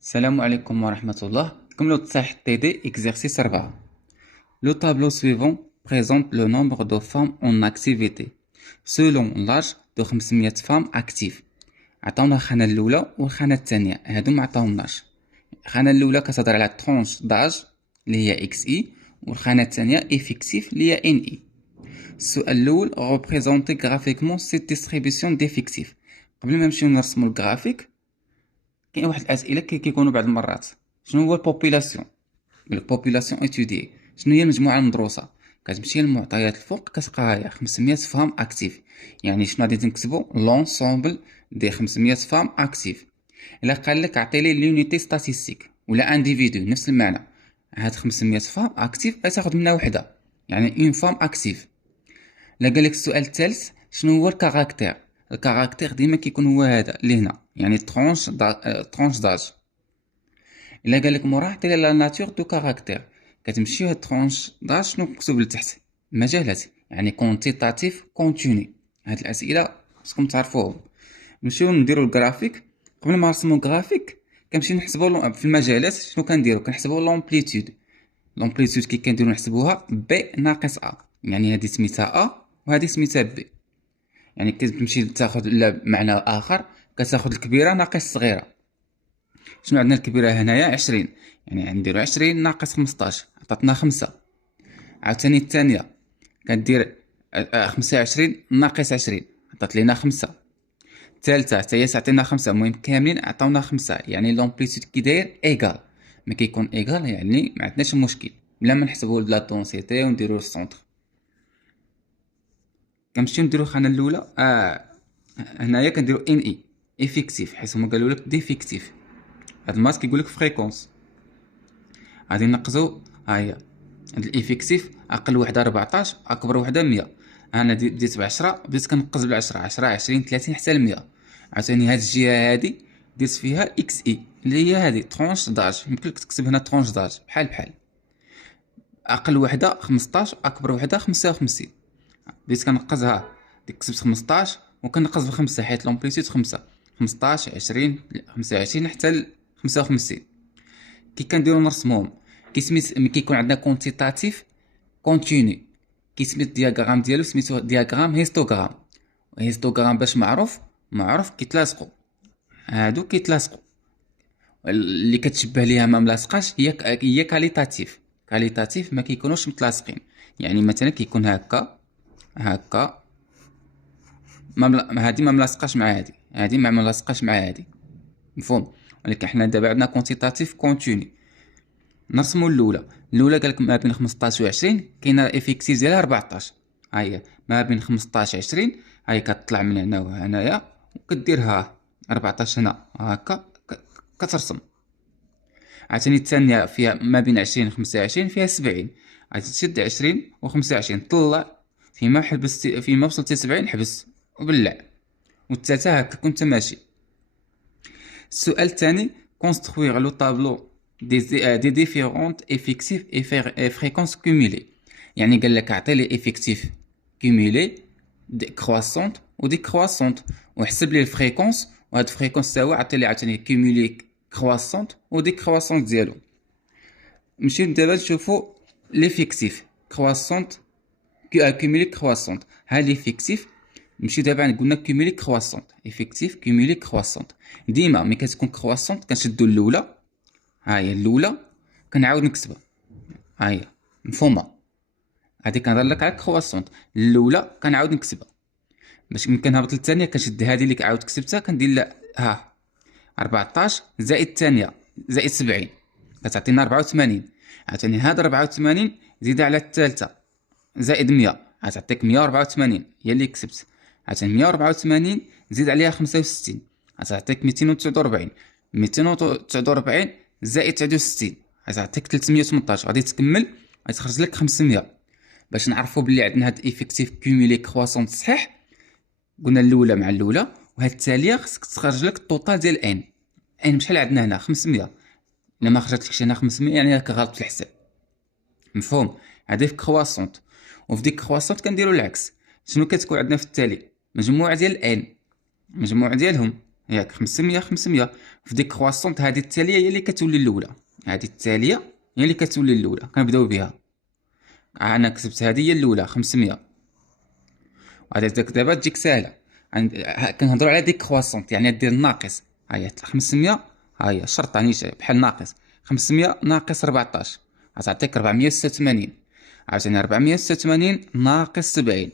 Salam alaikum wa rahmatullah. Comme le TD, exercice 4. Le tableau suivant présente le nombre de femmes en activité selon l'âge de 500 femmes actives. عطاونا الخانة الأولى والخانة الثانية، هادو معطاوناش. الخانة الأولى كتهضر على ترونش داج اللي هي اكس اي، والخانة الثانية افيكتيف اللي هي ان اي. السؤال الأول représenter graphiquement cette distribution d'effectifs. قبل ما نمشيو نرسمو الجرافيك كاين واحد الاسئله كيكونوا بعض المرات. شنو هو البوبولاسيون؟ البوبولاسيون اتودي شنو هي المجموعه المدروسه؟ كتمشي للمعطيات الفوق كتلقاها هي 500 فام اكتيف. يعني شنو غادي نكتبوا؟ لونسومبل دي 500 فام اكتيف. الا قال لك عطي لي لونيتي ستاتيستيك ولا انديفيدو نفس المعنى، هاد 500 فام اكتيف غتاخد منها وحده، يعني اون فام اكتيف. لا قال لك السؤال الثالث شنو هو الكاركتير؟ الكاركتير ديما كيكون هو هذا اللي هنا، يعني ترونش داج. الا قال لك مراه عطي لا ناتور دو كاركتير، كتمشي هاد ترونش داج شنو مكتوب لتحت؟ مجالات، يعني كونتيتاتيف كونتيني. هاد الاسئله خصكم تعرفوهم. نمشيو نديرو الجرافيك. قبل ما نرسمو الجرافيك كنمشي نحسبو في المجالات شنو كنديرو، كنحسبو لومبليتود. لومبليتود كي كنديرو نحسبوها بي ناقص ا، يعني هادي سميتها ا وهادي سميتها بي. يعني كتمشي تاخذ لا معنى اخر، كتاخذ الكبيره ناقص الصغيره. شنو عندنا الكبيره هنايا 20، يعني غنديرو 20 ناقص 15 عطاتنا 5. عاوتاني الثانيه كدير 25 ناقص 20 عطات لينا 5. الثالثه حتى هي تعطينا 5. المهم كاملين عطاونا 5، يعني لومبليتود كي داير ايغال. ما كيكون ايغال يعني ما عندناش مشكل، بلا ما نحسبوا لا دونسيتي ونديرو السونتر. كنمشيو نديرو الخانه الاولى. هنايا كنديرو ان اي افيكتيف، حيت هما قالوا لك ديفيكتيف. هاد الماس كيقول لك فريكونس. غادي نقزو ها هي هاد الافيكتيف، اقل وحده 14 اكبر وحده 100. انا بديت ب 10، بديت كنقز ب 10 10 20 30 حتى ل 100. عاوتاني هاد الجهه هادي ديت فيها اكس اي اللي هي هادي ترونش داج. يمكن لك تكتب هنا ترونش داج بحال اقل وحده 15 اكبر وحده 55. بديت كنقزها، ديك كسبت 15 وكنقز بخمسة حيت لومبليتود 5. 15 20 25 حتى ل 55. كي كنديرو نرسموهم كيسميت ملي كيكون عندنا كونتيتاتيف كونتيني، كيسميت الدياغرام ديالو سميتو دياغرام هيستوغرام. هيستوغرام باش معروف كيتلاصقوا، هادو كيتلاصقوا. اللي كتشبه ليها ما ملاصقاش هي كاليتاتيف. كاليتاتيف ما كيكونوش متلاصقين، يعني مثلا كيكون هكا هادي ما ملاصقاش مع هادي ما ملاصقاش مع هادي، مفهوم؟ ولكن حنا دابا عندنا كونتيتاتيف كونتيني. نرسمو الاولى قالك ما بين 15 و 20 كاينه افيكتيف ديالها 14. ها هي ما بين 15 20، هاي كتطلع من هنا وهنايا وكديرها 14 هنا هكا كترسم. عاوتاني الثانيه فيها ما بين 20 و 25 فيها 70، غادي تشد 20 و 25 طلع فيما وصلتي 70 حبس وبلع. والثالثه هكا كنت ماشي. السؤال الثاني construire le tableau des différentes effectifs et fréquences cumulées. يعني قال لك اعطي لي effectif cumulé croissante و décroissante وحسب لي الفريكونس، وهاد الفريكونس تاعو عطي لي عاوتاني cumulé croissante و décroissante ديالو. نمشيو دابا نشوفو ليفيكتيف croissante cumulé croissante. ها ليفيكتيف نمشيو دابا قلنا كوميلي كرواسونت، افيكتيف كوميلي كرواسونت. ديما ملي كتكون كرواسونت كنشدو الاولى، ها هي الاولى كنعاود نكتبها، ها هي مفهومه. هادي كنهضر لك على كرواسونت، الاولى كنعاود نكتبها. باش ملي كنهبط للثانيه كنشد هادي اللي عاود كتبتها كندير لها ها 14 زائد الثانيه زائد 70 كتعطينا 84. عاوتاني هاد 84 زيدها على الثالثه زائد 100 غتعطيك 184 هي اللي كسبت. عاوتاني 184 زيد عليها 65 غتعطيك 249. 249 زائد 69 غتعطيك 318. غادي تكمل غتخرج لك 500. باش نعرفوا بلي عندنا هاد افيكتيف كوميلي كرواسونت صحيح، قلنا الاولى مع الاولى، وهاد التاليه خصك تخرج لك الطوطال ديال ان بشحال عندنا هنا 500. الا ما خرجتلكش هنا 500 يعني راك غلط في الحساب، مفهوم؟ هادي في كرواسونت. وفي ديك كرواسونت كنديروا العكس. شنو كتكون عندنا في التالي؟ مجموع ديال مجموع ديالهم ياك 500 500 في ديك كرواسونط. هذه التاليه هي اللي كتولي الاولى، هذه التاليه هي اللي كتولي الاولى، كنبداو بها. انا كتبت هذه هي الاولى 500. غادي دابا تجيك ساهله. كنهضروا على ديك كرواسونط، يعني دير الناقص. ها هي 500، ها هي شرط يعني بحال ناقص. 500 ناقص 14 غتعطيك 486. عاوتاني 486 ناقص 70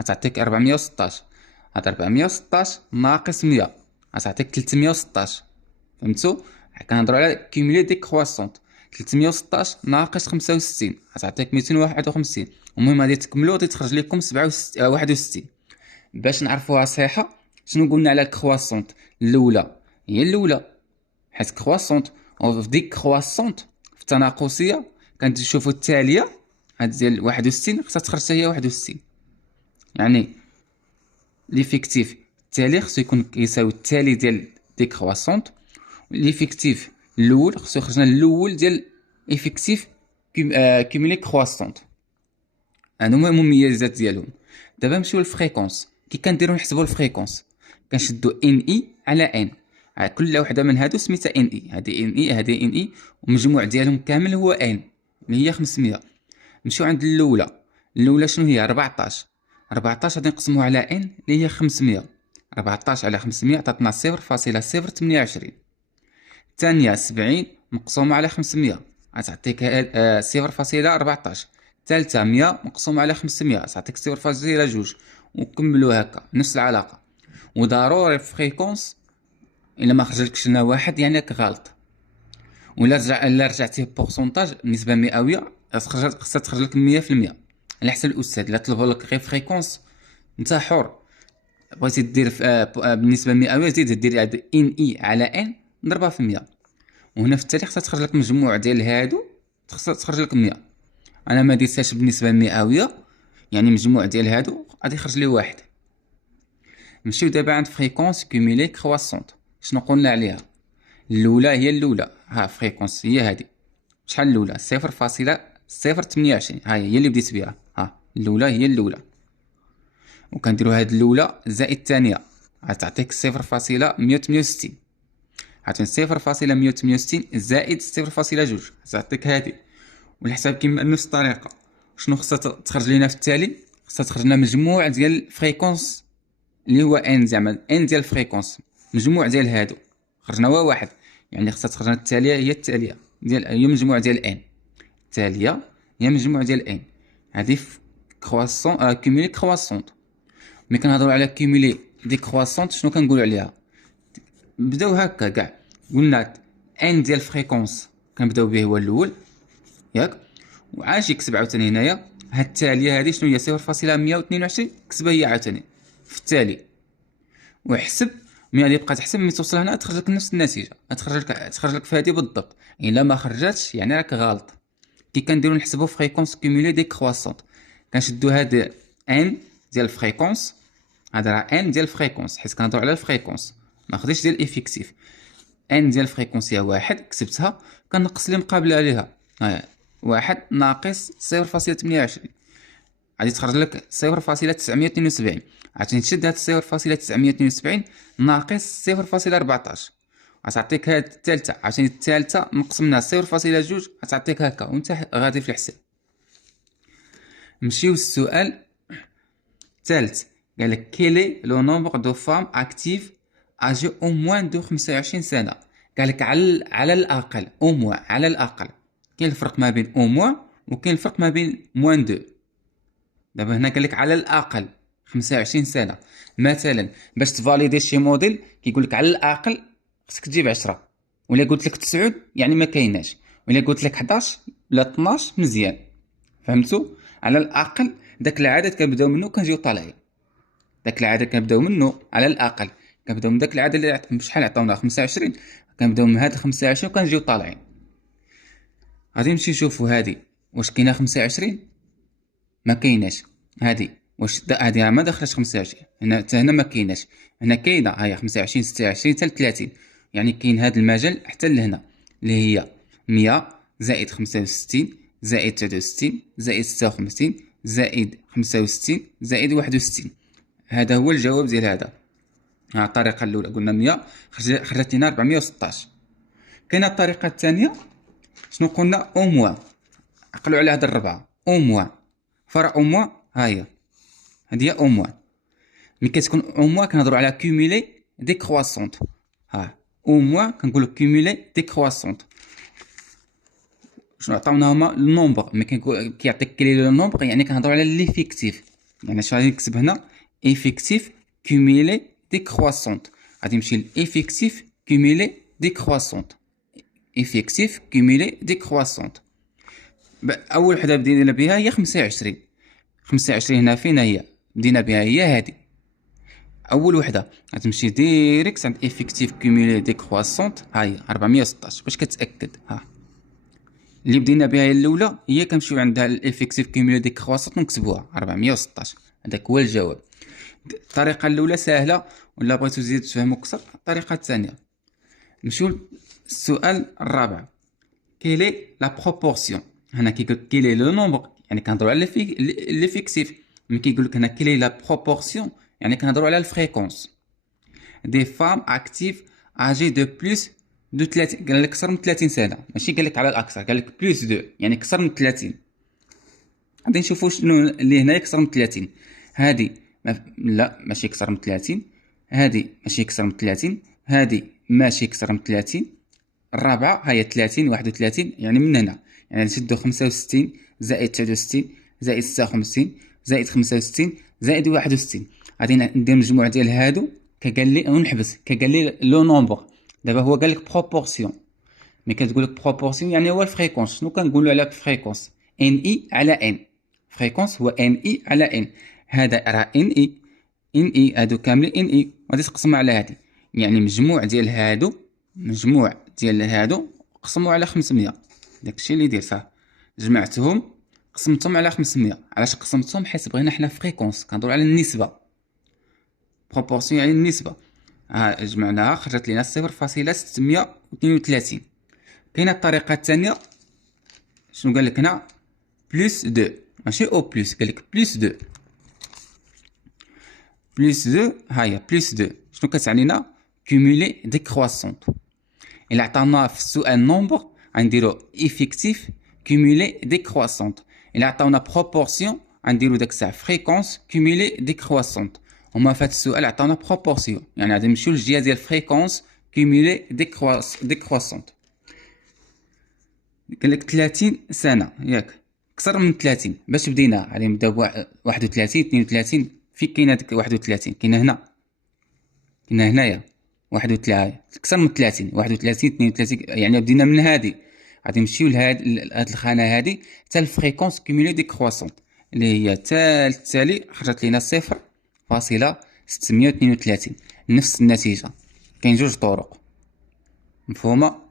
غتعطيك 416. هاد 416 ناقص 100 غتعطيك 316. فهمتوا؟ كنهضروا على كيميلي ديك كرواسونط. 316 ناقص 65 غتعطيك 251. المهم غادي تكملوا غادي تخرج لكم 61. باش نعرفوها صحيحه، شنو قلنا على الكرواسونط؟ الاولى هي الاولى، حيت كرواسونط. وفي ديك كرواسونط في التناقصيه كنشوفوا التاليه، هاد ديال 61 خصها تخرج حتى هي 61. يعني ليفيكتيف التالي خصو يكون يساوي التالي ديال ديك كرواسونط. ليفيكتيف الاول خصو يخرج لنا الاول ديال ايفيكتيف كيميلي كرواسونط. هادو هما المميزات ديالهم. دابا نمشيو للفريكونس. كي كنديرو نحسبو الفريكونس، كنشدو ان اي على ان. كل وحده من هادو سميتها ان اي، هادي ان اي هادي ان اي، والمجموع ديالهم كامل هو ان اللي هي 500. نمشيو عند الاولى شنو هي؟ 14. 14 غادي نقسموها على ان اللي هي 500. 14 على 500 عطاتنا 0.028. الثانيه 70 مقسومه على 500 غتعطيك 0.14. الثالثه 100 مقسومه على 500 تعطيك 0.2. وكملوا هكا نفس العلاقه. وضروري الفريكونس الا ما خرجلكش لنا واحد يعني راك غلط. الا رجعتيه بورسونتاج نسبه مئويه خصها تخرج لك 100% على حسب الاستاذ. الا طلبوا لك غير فريكونس انت حر. بغيتي دير بالنسبه مئويه زيد دير ان اي على ان ضربها في 100. وهنا في التالي خصها تخرج لك مجموع ديال هادو، خصها تخرج لك 100. انا ما ديتهاش بالنسبه مئويه، يعني مجموع ديال هادو غادي يخرج لي واحد. نمشيو دابا عند فريكونس كوميلي كرواسونط. شنو قلنا عليها؟ الاولى هي الاولى، ها فريكونس هي هادي. شحال الاولى؟ 0.028. ها هي اللي بديت بها. ها الاولى هي الاولى، وكنديروا هاد الاولى زائد الثانيه غتعطيك 0.168. عطيني 0.168 زائد 0.2 غتعطيك هادي. والحساب كيما بنفس الطريقه. شنو خصها تخرج لينا في التالي؟ خصها تخرج لنا مجموع ديال فريكونس اللي هو ان، زعما ان ديال فريكونس، مجموع ديال هادو خرجنا هو واحد. يعني خصها تخرج لنا التاليه هي التاليه ديال هي مجموع ديال ان، التاليه هي مجموع ديال ان. هادي في كرواسون كوميلي كرواسونط. ملي كنهضروا على كوميلي دي كرواسونط شنو كنقولوا عليها؟ بداو هكا كاع. قلنا ان ديال فريكونس كنبداو به هو الاول ياك، وعاش يكتب عاوتاني هنايا. هاد التاليه هادي شنو هي؟ 0.122 كتبها هي عاوتاني في التالي. وحسب ملي غادي يبقى تحسب ملي توصل هنا تخرج لك نفس النتيجه، تخرج لك في هادي بالضبط. الا ما خرجتش يعني راك غلط. كي كنديرو نحسبو فريكونس كوميلي دي كرواسونط، كنشدو هاد ان ديال الفريكونس، هذا راه ان ديال الفريكونس حيت كنهضروا على الفريكونس ما خديتش ديال ايفيكتيف. ان ديال الفريكونس هي واحد كتبتها، كنقص اللي مقابله عليها. واحد ناقص 0.28 غادي تخرج لك 0.972. عاوتاني تشد هاد 0.972 ناقص 0.14 غتعطيك هاد الثالثه. عاوتاني الثالثه نقص منها 0.2 غتعطيك هكا، وانت غادي في الحساب. نمشيو للسؤال الثالث. قال لك كيلي لو نومبر دو فام اكتيف اجي او موان دو 25 سنه. قال لك على الاقل او موان، على الاقل. كاين الفرق ما بين او موان وكاين الفرق ما بين موان دو. دابا هنا قال لك على الاقل 25 سنه. مثلا باش تفاليدي شي موديل كيقول لك على الاقل خصك تجيب 10، ولا قلت لك 9 يعني ما كايناش، ولا قلت لك 11 ولا 12 مزيان. فهمتوا؟ على الاقل داك العدد كنبداو منه كنجيو طالعين. داك العدد كنبداو منه على الاقل، كنبداو من داك العدد اللي شحال عطاونا 25، كنبداو من هاد 25 وكنجيو طالعين. غادي نمشي نشوفوا هادي واش كاينه 25 ما كايناش. هادي واش هادي ما دخلش 25 هنا حتى هنا ما كايناش. هنا كاينه ها هي 25 26 حتى 30. يعني كاين هاد المجال حتى لهنا اللي هي 100 زائد 65 زائد 69 زائد 56 زائد 65 زائد 61. هذا هو الجواب ديال هذا. ها الطريقه الاولى قلنا 100 خرجت لنا 416. كاينه الطريقه الثانيه، شنو قلنا؟ او موان. عقلوا على هاد الربعه، او موان فرا او موان، ها هي هادي هي او موان. ملي كتكون او موان كنهضروا على كوميلي ديكرواسونت. ها او موان كنقولوا كوميلي ديكرواسونت. شنو عطاونا هما النومبر، ملي كيعطيك كلي لو نومبر يعني كنهضروا على ليفيكتيف. يعني اش غادي نكتب هنا؟ ايفيكتيف كوميلي ديكرواسونت. غادي نمشي لافيكتيف كوميلي ديكرواسونت. ايفيكتيف كوميلي ديكرواسونت. اول وحده بدينا بها هي 25. 25 هنا فين هي؟ بدينا بها هي هادي اول وحده. غتمشي ديريكت عند ايفيكتيف كوميلي ديكرواسونت، ها هي 416 باش كتاكد. ها اللي بدينا بها هي الاولى، هي كنمشيو عندها الافيكتيف كوميلي ديكرواسونت ونكتبوها 416. هذاك هو الجواب. الطريقه الاولى سهله، ولا بغيتو تزيدو تفهموا اكثر الطريقه الثانيه. نمشيو للسؤال الرابع. كيلي لا بروبورسيون. هنا كيقول كيلي لو نومبر يعني كنهضروا على ليفيكتيف. ملي كيقول لك هنا كيلي لا بروبورسيون يعني كنهضروا على الفريكونس دي فام اكتيف اجي دو بلوس دو 30. قال لك اكثر من 30 سنه، ماشي قال لك على الاكثر، قال لك بلوس دو يعني اكثر من 30. غادي نشوفوا شنو اللي هنا اكثر من 30. هادي لا ماشي اكثر من 30، هادي ماشي اكثر من 30، هادي ماشي اكثر من 30. الرابعه هي 30 31 يعني من هنا. يعني نشدو 65 زائد 69 زائد 56 زائد 65 زائد 61. غادي ندير مجموع ديال هادو كقال لي ونحبس كقال لي لو نومبر. دابا هو قال لك بروبورسيون. ملي كتقول لك بروبورسيون يعني هو الفريكونس. شنو كنقولوا على فريكونس؟ ان اي على ان. فريكونس هو ان اي على ان. هذا راه ان اي، ان اي هادو كاملين ان اي، غادي تقسموا على هادي. يعني مجموع ديال هادو قسموا على 500. داكشي اللي درتها، جمعتهم قسمتهم على 500. علاش قسمتهم؟ حيت بغينا حنا فريكونس، كنهضروا على النسبه. بروبورسيون يعني النسبه. ها جمعناها خرجت لنا 0.632. كاينه الطريقه الثانيه. شنو قال لك هنا؟ بلس 2 ماشي او بلس، قال لك بلس 2. بلس 2 ها هي بلس 2. شنو كتعنينا؟ كومولي ديكرواسونت. الا عطانا في السؤال نومبر غنديرو ايفيكتيف كومولي ديكرواسونت. الا عطاونا بروبورسيون غنديرو داك الساعه فريكونس كومولي ديكرواسونت. هما في هذا السؤال عطاونا بروبورسيون، يعني غادي نمشيو للجهه ديال فريكونس كومولي ديكرواسونت. قال لك 30 سنه ياك اكثر من 30. باش بدينا غادي نبداو ب 31 32. فين كاينه ديك 31؟ كاينه هنا، كاينه هنايا 31 اكثر من 30. 31 32 يعني بدينا من هادي. غادي نمشيو لهاد الخانه هادي حتى الفريكونس كومولي ديكرواسونت اللي هي التالي خرجت لينا 0.632. نفس النتيجه. كاين جوج طرق مفهومه.